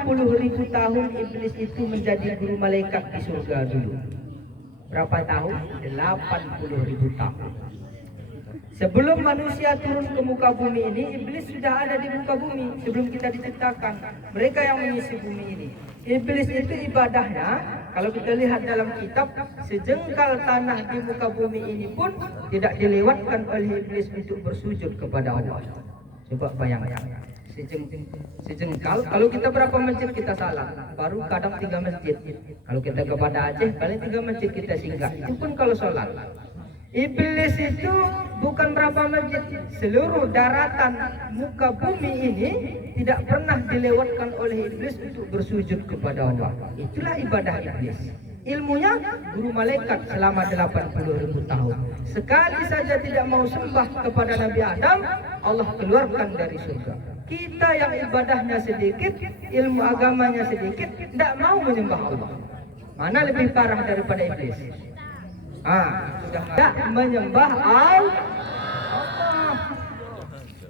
80.000 tahun iblis itu menjadi guru malaikat di surga dulu. Berapa tahun? 80.000 tahun. Sebelum manusia turun ke muka bumi ini, iblis sudah ada di muka bumi sebelum kita diciptakan. Mereka yang mengisi bumi ini. Iblis itu ibadahnya, kalau kita lihat dalam kitab, sejengkal tanah di muka bumi ini pun tidak dilewatkan oleh iblis untuk bersujud kepada Allah. Coba bayangkan, sejengkal. Kalau kita berapa masjid kita salat, baru kadang 3 masjid. Kalau kita kepada Aceh, paling 3 masjid kita singgah. Itu pun kalau sholat. Iblis itu bukan berapa masjid, seluruh daratan muka bumi ini tidak pernah dilewatkan oleh iblis untuk bersujud kepada Allah. Itulah ibadah iblis. Ilmunya guru malaikat selama 80.000 tahun. Sekali saja tidak mau sembah kepada Nabi Adam, Allah keluarkan dari surga. Kita yang ibadahnya sedikit, ilmu agamanya sedikit, tidak mau menyembah Allah. Mana lebih parah daripada iblis? Sudah tidak menyembah Allah.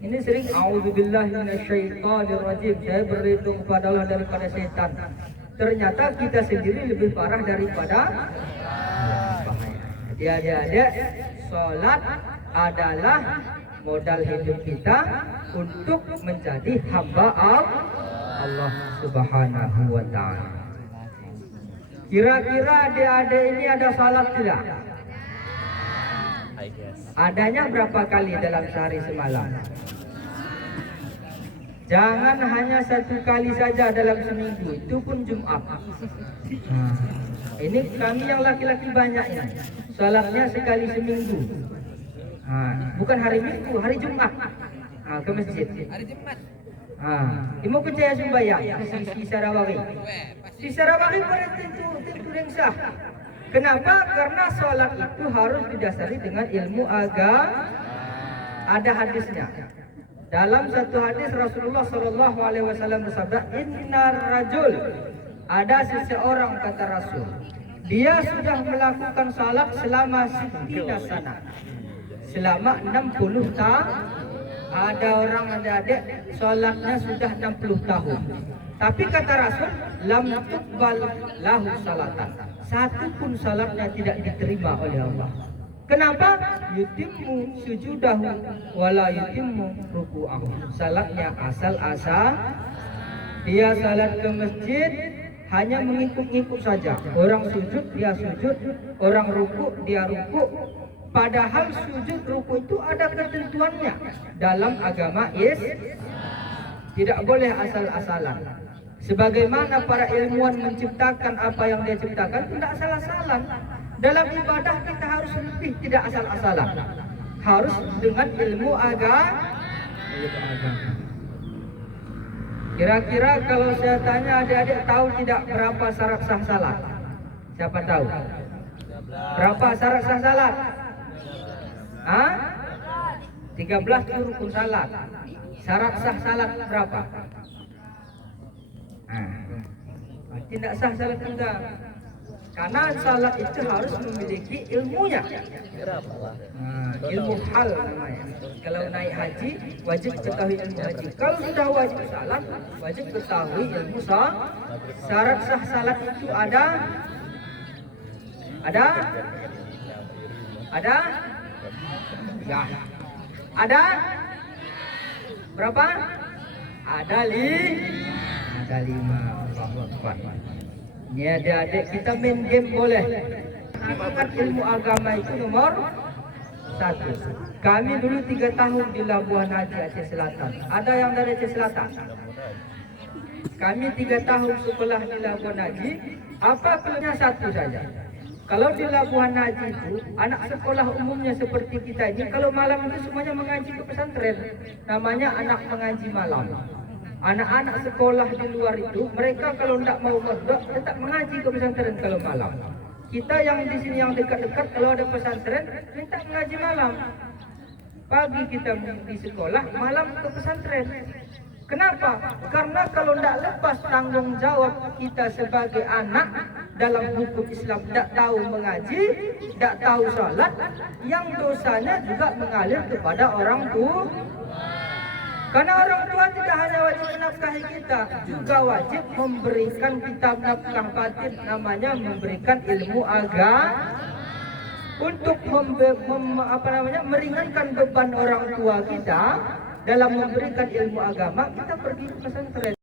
Ini sering auzubillahi minasyaitonirrajim. Saya berlindung kepada Allah daripada setan. Ternyata kita sendiri lebih parah daripada bahaya. Jadi adik-adik, sholat adalah modal hidup kita untuk menjadi hamba Allah Subhanahu wa ta'ala. Kira-kira adik-adik ini ada salat tidak? Adanya berapa kali dalam sehari semalam? Jangan hanya 1 kali saja dalam seminggu, itu pun Jumat. Ini kami yang laki-laki banyak ini, salatnya sekali seminggu. Bukan hari Minggu, hari Jumat. Ke masjid. Hari Jumat. Mau percaya sembahyang di Sarawak. Di Sarawak pada tentu yang sah. Kenapa? Karena sholat itu harus didasari dengan ilmu agama. Ada hadisnya. Dalam satu hadis Rasulullah SAW bersabda, Innar rajul, ada seseorang kata Rasul, dia sudah melakukan salat selama 60 sana, selama 60 tahun. Ada orang adik salatnya sudah 60 tahun. Tapi kata Rasul, lam tuqbal lahu salatan. Satu pun salatnya tidak diterima oleh Allah. Kenapa? Yutimmu sujudahu wala yutimmu ruku'ahu. Salatnya asal-asal. Dia salat ke masjid hanya mengikut-ikut saja. Orang sujud dia sujud, orang ruku dia ruku. Padahal sujud ruku itu ada ketentuannya dalam agama Islam. Tidak boleh asal-asalan. Sebagaimana para ilmuwan menciptakan apa yang dia ciptakan, tidak asal-asalan. Dalam ibadah kita harus lebih tidak asal-asalan. Harus dengan ilmu agama. Kira-kira kalau saya tanya adik-adik tahu tidak berapa syarat sah salat? Siapa tahu? Berapa syarat sah salat? 13 itu rukun salat. Syarat sah salat berapa? Tidak sah salat enggak. Karena salat itu harus memiliki ilmunya. Ilmu hal namanya. Kalau naik haji wajib ketahui ilmu haji. Kalau sudah wajib salat, wajib ketahui ilmu salat. Syarat sah salat itu ada? Ya. Ada? Berapa? Ada 5. Allahu Akbar. Ini adik-adik kita main game boleh. Ingat ilmu agama itu nomor 1. Kami dulu 3 tahun di Labuan Haji Aceh Selatan. Ada yang dari Aceh Selatan? Kami 3 tahun sekolah di Labuan Haji. Apa keluarnya 1 saja? Kalau di Labuan Haji itu anak sekolah umumnya seperti kita ini, kalau malam itu semuanya mengaji ke pesantren. Namanya anak mengaji malam. Anak-anak sekolah di luar itu, mereka kalau tidak mau mondok tetap mengaji ke pesantren kalau malam. Kita yang di sini yang dekat-dekat kalau ada pesantren minta mengaji malam. Pagi kita di sekolah, malam ke pesantren. Kenapa? Karena kalau tidak lepas tanggung jawab kita sebagai anak dalam hukum Islam, tidak tahu mengaji, tidak tahu sholat, yang dosanya juga mengalir kepada orang tua. Karena orang tua tidak hanya wajib menafkahi kita, juga wajib memberikan kita nafkah batin, namanya memberikan ilmu agama. Untuk meringankan beban orang tua kita dalam memberikan ilmu agama, kita pergi ke pesantren.